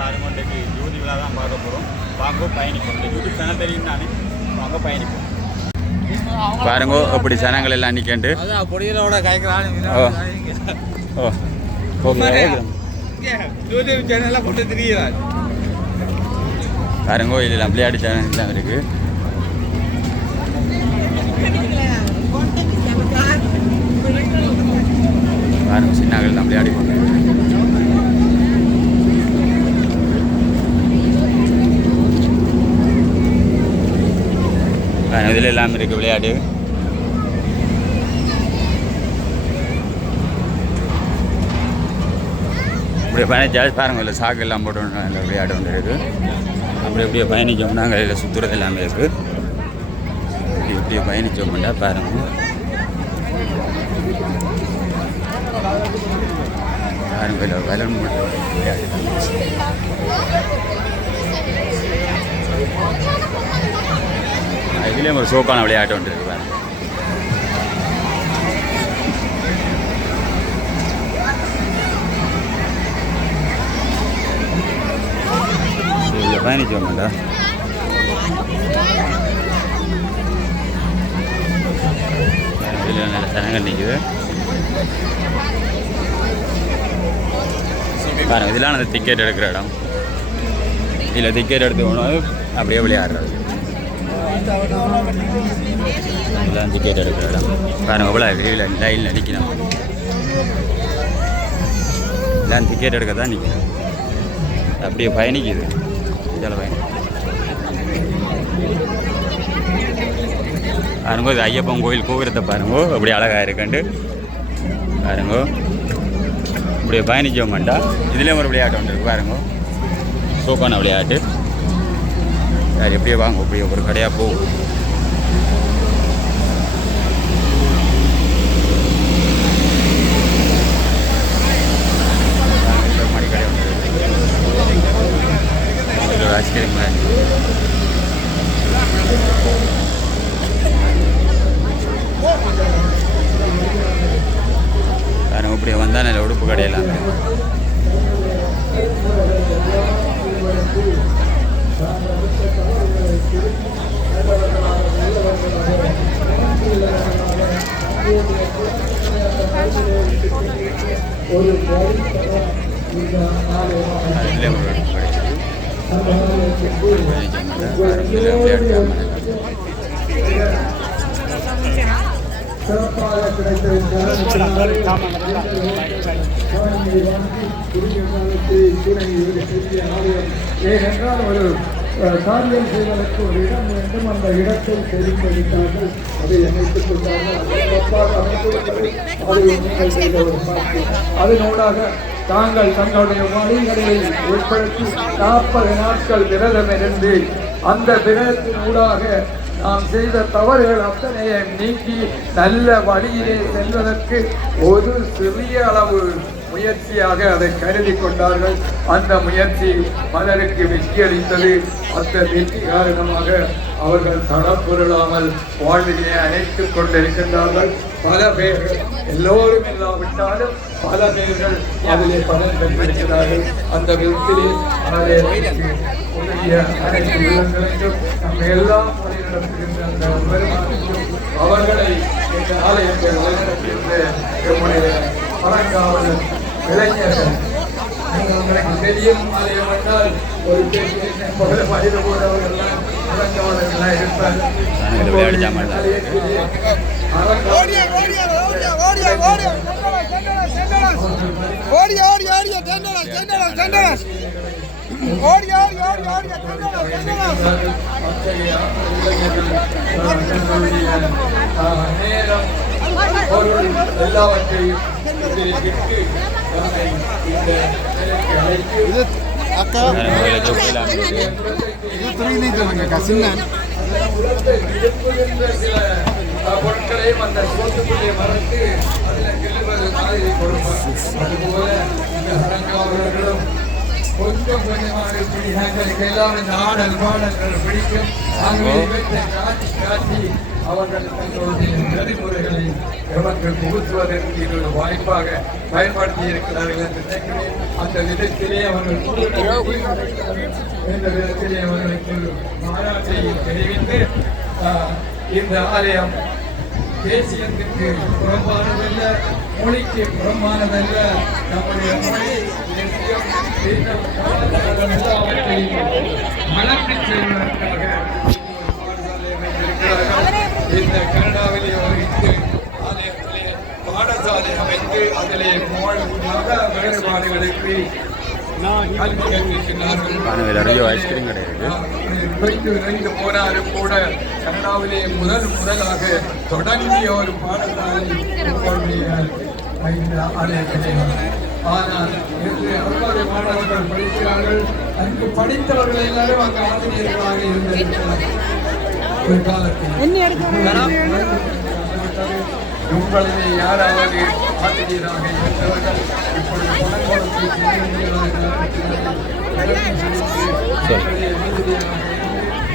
பாருங்க இன்றைக்கு ஜோதி விழா தான் பார்க்க போகிறோம். வாங்க பயணிப்போம். இந்த யூடியூப் சேனல் தெரியும் தானே, வாங்க பயணிப்போம். பாருங்க அப்படி ஜனங்கள் எல்லாம் நிற்கண்டு பொடியிலோட காய்க்கிறான். ஓ ஓகே யூடியூப் சேனலில் போட்டு தெரியுறாரு. பாருங்க இதெல்லாம் விளையாட்டு சேனல் தான் இருக்குது. பாருங்க சின்னங்கள் தான் விளையாடி கொண்டு இதில் எல்லாம் இருக்குது விளையாட்டு. இப்படியே பயணிச்சாச்சு பாருங்கள். இல்லை சாக்கு எல்லாம் போட்டு இல்லை விளையாட்டு ஒன்று இருக்குது. அப்படி இப்படியே பயணிச்சோம்னா அங்கே இதில் சுற்றுறது எல்லாமே இருக்குது. இப்படியே பயணிச்சோம்னா பாருங்கள் பாருங்கள் இல்லை வயலன் மட்டும் விளையாடு. இதுலேயும் ஒரு சோக்கான விளையாட்டு ஒன்று இருக்குது பாருங்கள். இதில் பயணிச்சோம்டா இதில் நல்ல ஜனங்கள் நிற்குது பாருங்கள். இதெல்லாம் அந்த டிக்கெட் எடுக்கிற இடம். இதில் டிக்கெட் எடுத்து போகணும் அப்படியே விளையாடுறது. இதெல்லாம் டிக்கெட் எடுக்கிற இடம் பாருங்கள். எவ்வளோ வெளியில் லைனில் நிற்கணும். எல்லாம் டிக்கெட் எடுக்க தான் நிற்கணும். அப்படியே பயணிக்குது. இதில் பயணி பாருங்க. இது ஐயப்பன் கோயில் கோபுரத்தை பாருங்க அப்படி அழகாக இருக்குண்டு பாருங்க. இப்படியே பயணிச்சோம்டா இதுலேயும் ஒரு விளையாட்டு ஒன்று இருக்குது பாருங்க. சோக்கான விளையாட்டு. யார் எப்படியே வாங்க அப்படியே ஒரு கடையாக போகும். மணிக்கடை ஒன்று ஐஸ்கிரீம் பாருங்க. இப்படியே வந்தால் நல்ல உடுப்பு கடையெல்லாம் சிறப்பாக கிடைத்த ஏனென்றால் ஒரு காரியம் செய்வதற்கு ஒரு இடம் வேண்டும். அந்த இடத்தை தெரிந்தெடுத்தார்கள், அதை அமைத்துக் கொண்டார்கள். அதனூடாக தாங்கள் தங்களுடைய வழிகளை ஏற்படுத்தி 40 நாட்கள் விரதம் இருந்து அந்த விரதத்தினூடாக நாம் செய்த தவறுகள் அத்தனையும் நீக்கி நல்ல வழியிலே செல்வதற்கு ஒரு சிறிய அளவு முயற்சியாக அதை கருதி கொண்டார்கள். அந்த முயற்சி பலருக்கு வெற்றியளித்தது. அந்த வெற்றி காரணமாக அவர்கள் தடப்பொருளாமல் வாழ்விலே அழைத்துக் கொண்டிருக்கின்றார்கள். பல பேர்கள், எல்லோரும் இல்லாவிட்டாலும் பல பேர்கள் அதிலே பலன் பெற்றிருக்கிறார்கள். அந்த விதத்திலே உதவிய அனைத்து உள்ளங்களுக்கும் நம்ம எல்லாம் வழிநடத்துகின்ற அந்த வருமானத்துக்கும் அவர்களை இந்த ஆலயத்தை வழிநடத்துகின்ற நம்முடைய பழங்காவலர் இளைஞர்கள். உங்களுக்கு தெரியும், ஆலயம் என்றால் ஒரு பெரிய மனித போறவர்கள்லாம் பழங்காவலர்களாக இருப்பார்கள். எல்லாவற்றையும் அக்கா பொருட்களையும் அந்த சோத்துக்குள்ளே மறந்து அதில் கிளம்புவது மாதிரி கொடுப்பார். அதுபோல இந்த அரங்காவலர்களும் கொஞ்சம் கொஞ்சமாக இப்படி எங்களுக்கு எல்லாம் இந்த ஆடல் பாடல்கள் பிடிக்கும். ஆகவே இவற்றை காட்டி காட்டி அவர்கள் தங்களுடைய நெறிமுறைகளை எவர்கள் புகுத்துவதற்கு இது ஒரு வாய்ப்பாக பயன்படுத்தி இருக்கிறார்கள் என்று நினைக்கிறேன். அந்த விதத்திலே அவர்கள் என்ற விதத்திலே அவர்களுக்கு பாராட்டை தெரிவித்து இந்த ஆலயம் தேசியத்திற்கு புறம்பானதல்ல, மொழிக்கு புறம்பானதல்ல. நம்முடைய மொழி தேசியம் எல்லாவற்றையும் வளர்த்து செய்வதற்காக இந்த கனடாவிலே ஒரு ஆலயத்திலே பாடசாலை அமைத்து அதிலே மத வேறுபாடுகளுக்கு கல்வி கற்பிக்கின்றார்கள். போனாலும் கூட கனடாவிலே முதலாக தொடங்கிய ஒரு பாடசாலை இந்த ஆலயத்திலே. ஆனால் இன்று 60 மாணவர்கள் படிக்கிறார்கள். அங்கு படித்தவர்கள் எல்லாரும் அங்கு ஆசிரியர்களாக இருந்திருக்கிறார்கள். ஒரு காலத்தில் உங்களிலே யாராவது ஆசிரியராக இருந்தவர்கள் இப்பொழுது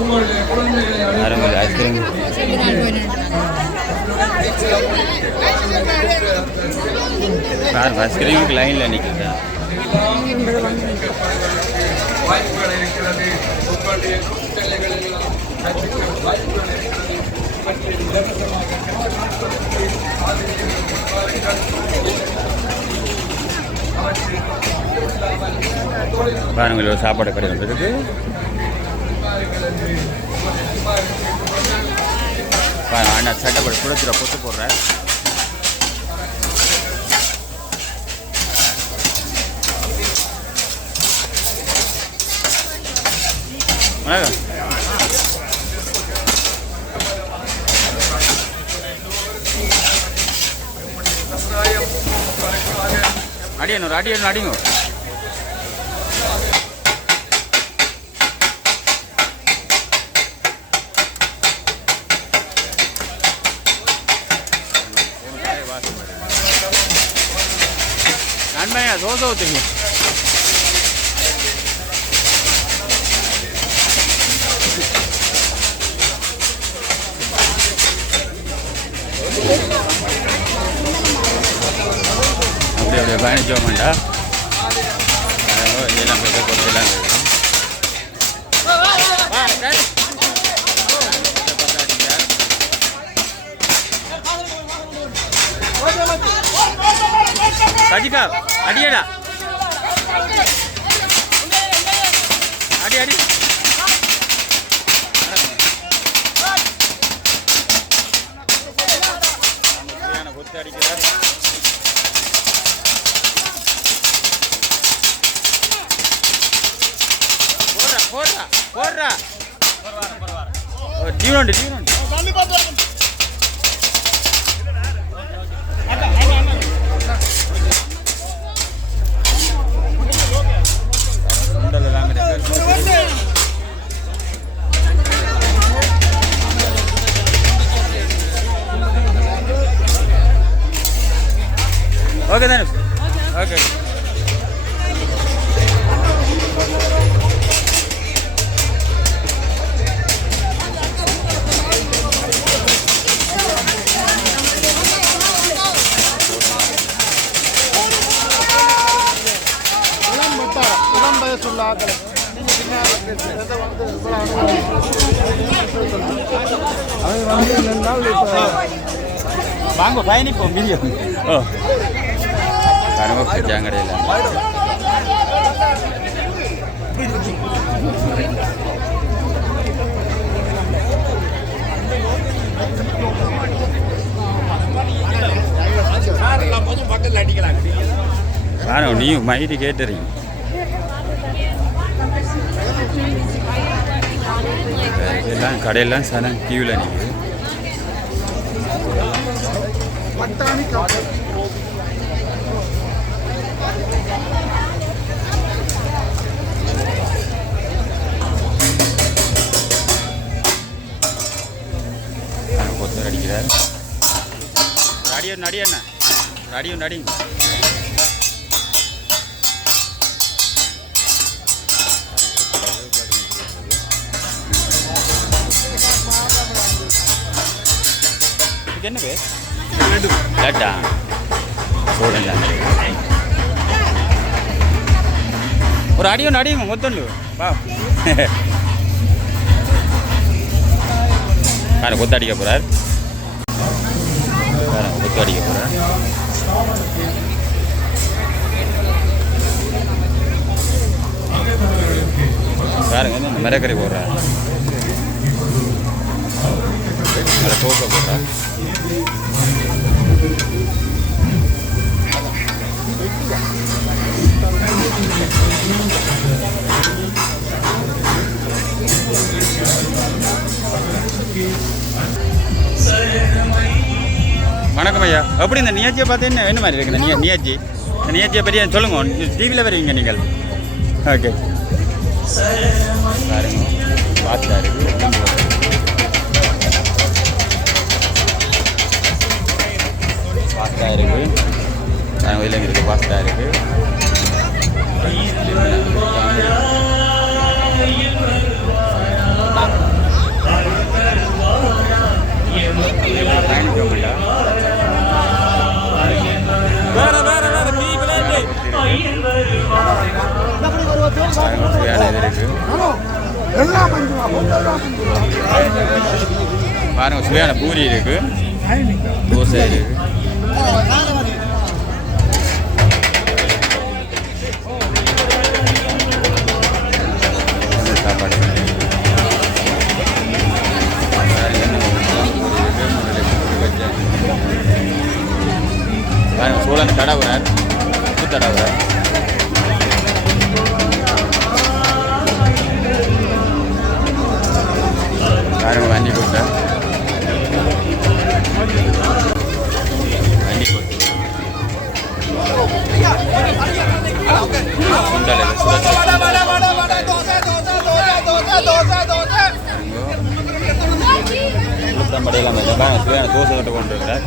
உங்களுடைய குழந்தைகளை ஐஸ்கிரீமுக்கு லைனில் நிற்கிறேன். வாய்ப்புகள் இருக்கிறது. உங்களுடைய நூற்றாண்டுகள் எல்லாம் கற்றுக்க வாய்ப்புகள் இருக்கிறது. இவற்றை இலவசமாக பாருங்கள், சாப்பாடு கடை வந்துருக்கு. அண்ணா சட்டப்படி குளத்துல பொத்து போடுறேன். அடியணும் அடியணும் அடிங்க. நன்மையா தோசை ஊற்றுங்க. அப்படி அப்படியே பயணிச்சோம்டா. இதெல்லாம் கொடுத்துலாம் சஜிகா அடியடா அடி அடி. கொத்து அடிக்கிறார். போடுறா போடுறா ஜீவனுண்டு ஜீவனுண்டு. ஓகே தானே? ஓகே. வாங்க பயணிப்போம் வீடியோ. ஓ கனவு கடையில் காணும். நீயும் மைடி கேட்டுறீங்க. எல்லாம் கடையெல்லாம் சனம் கியூவில் நிற்குது. கொத்தர் அடிக்கிறார். நடிகர் நடிகண்ணா நடியும் நடிங்க. இதுக்கு என்ன பேர் லட்டா சோழன் ஒரு அடியும் அடியும் மொத்தம் வா யாரை கொத்து அடிக்க போகிறார் கொத்து அடிக்க போகிறார் பாருங்க இந்த மிரக்கறி போடுறார் தோசை போடுறார் வணக்கம் ஐயா எப்படி இந்த நியாச்சியை பார்த்து என்ன மாதிரி இருக்கு இந்த நியாச்சி இந்த நியாச்சியை பற்றி சொல்லுங்க டிவியில் வருவீங்க நீங்கள் ஓகே பாருங்க பாஸ்தா இருக்கு பாஸ்தா இருக்கு இதில் இருக்கு பாஸ்தா இருக்கு பாருங்க சுவையான பூரி இருக்கு தோசை இருக்கு சாப்பாடு பாருங்க சோழன் தடவுறார் உப்பு தடவுறார் பாருங்க வண்டி கொடுத்த வண்டி கொடுத்து உளுத்தம்படையெல்லாம் சுவையான தோசை விட்டு கொண்டு இருக்கிறார்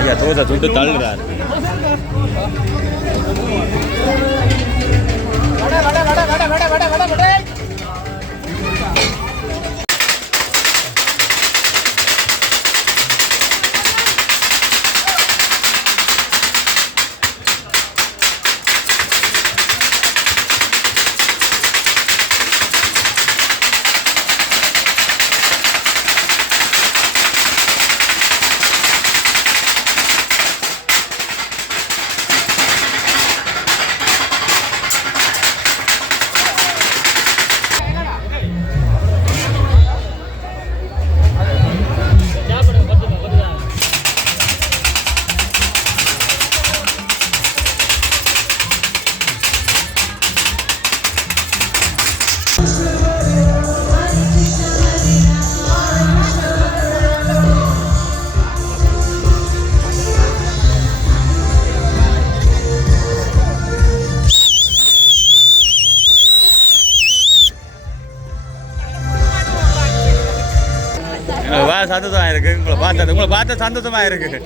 ஐயா தோசை சுட்டு தள்ளுறாரு சந்தோஷமாக இருக்குது உங்களை பார்த்த சந்தோஷமாக இருக்குது